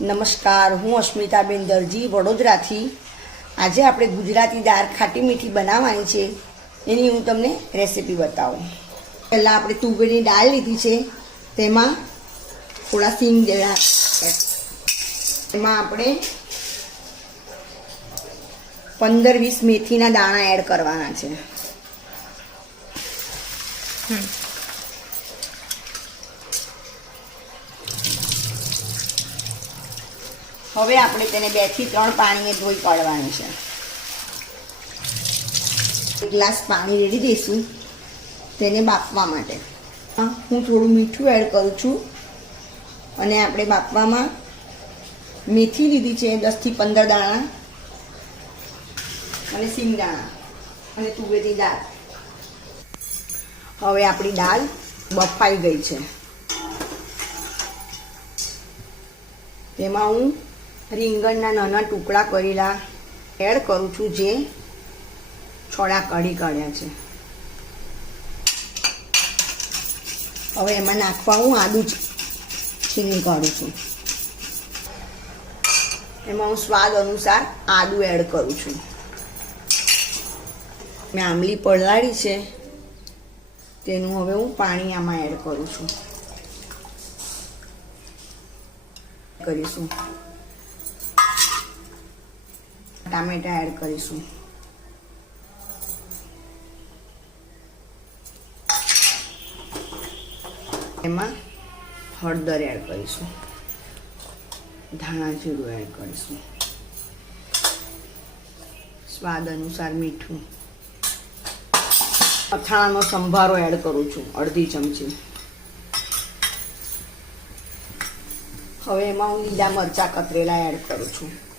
નમસ્કાર, હું અસ્મિતાબેન દરજી, વડોદરાથી. આજે આપણે ગુજરાતી દાળ ખાટી મીઠી બનાવવાની છે. એની હું તમને રેસીપી બતાવું. પહેલાં આપણે તુવેરની દાળ લીધી છે. તેમાં થોડા સીંગ દેવા એમાં આપણે પંદર વીસ મેથીના દાણા એડ કરવાના છે. હવે આપણે તેને બેથી ત્રણ પાણીએ ધોઈ કાઢવાની છે. એક ગ્લાસ પાણી રેડી દઈશું તેને બાફવા માટે. હા, થોડું મીઠું એડ કરું છું અને આપણે બાફવામાં મેથી લીધી છે દસથી પંદર દાણા અને સીંગ દાણા અને તુવેરની દાળ. હવે આપણી દાળ બફાઈ ગઈ છે. તેમાં હું રીંગણના નાના ટુકડા કરેલા એડ કરું છું જે છોડા કઢી કાઢ્યા છે. હવે એમાં નાખવા હું આદુ છીણી કાઢું છું. એમાં હું સ્વાદ અનુસાર આદુ એડ કરું છું. મેં આંબલી પલાળી છે. તેનું હવે હું પાણી આમાં એડ કરું છું. કરીશું. ટામેટા એડ કરીશું. એમાં હળદર એડ કરીશું. ધાણા જીરું એડ કરીશું. સ્વાદ અનુસાર મીઠું. અથાણાનો સંભારો એડ કરું છું, અડધી ચમચી. હવે એમાં હું લીલા મરચાં કતરેલા એડ કરું છું.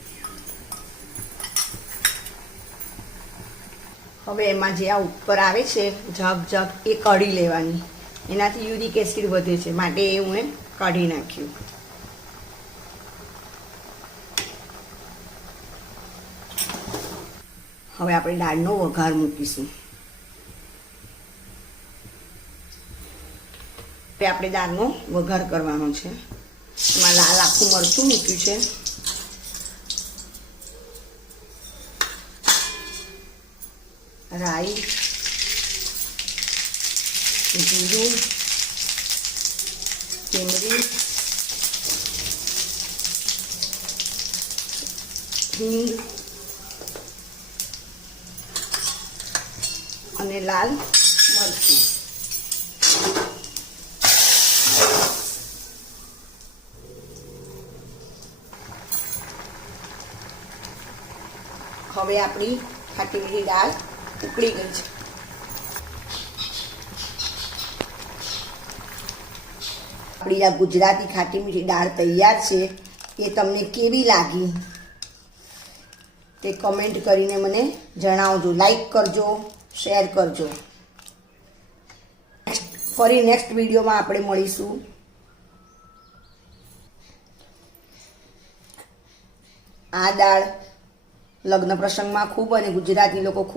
હવે એમાં જે આ ઉપર આવે છે જગ જગ એ કઢી લેવાની. એનાથી યુરિક એસિડ વધે છે, માટે એ હું એમ કાઢી નાખ્યું. હવે આપણે દાળનો વઘાર મૂકીશું. આપણે દાળનો વઘાર કરવાનો છે. એમાં લાલ આખું મરચું મૂક્યું છે. રાઈ જીરું ચીમરી હિંગ અને લાલ મરચું. હવે આપણી ખાટી મીઠી દાળ ઉકળી ગઈ છે. આપણી આ ગુજરાતી ખાટી મીઠી દાળ તૈયાર છે. એ તમને કેવી લાગી? તે કમેન્ટ કરીને મને જણાવજો. લાઈક કરજો શેર કરજો. ફરી નેક્સ્ટ વિડીયોમાં આપણે મળીશું. આ દાળ લગ્ન પ્રસંગમાં ખૂબ અને ગુજરાતી લોકો ખૂબ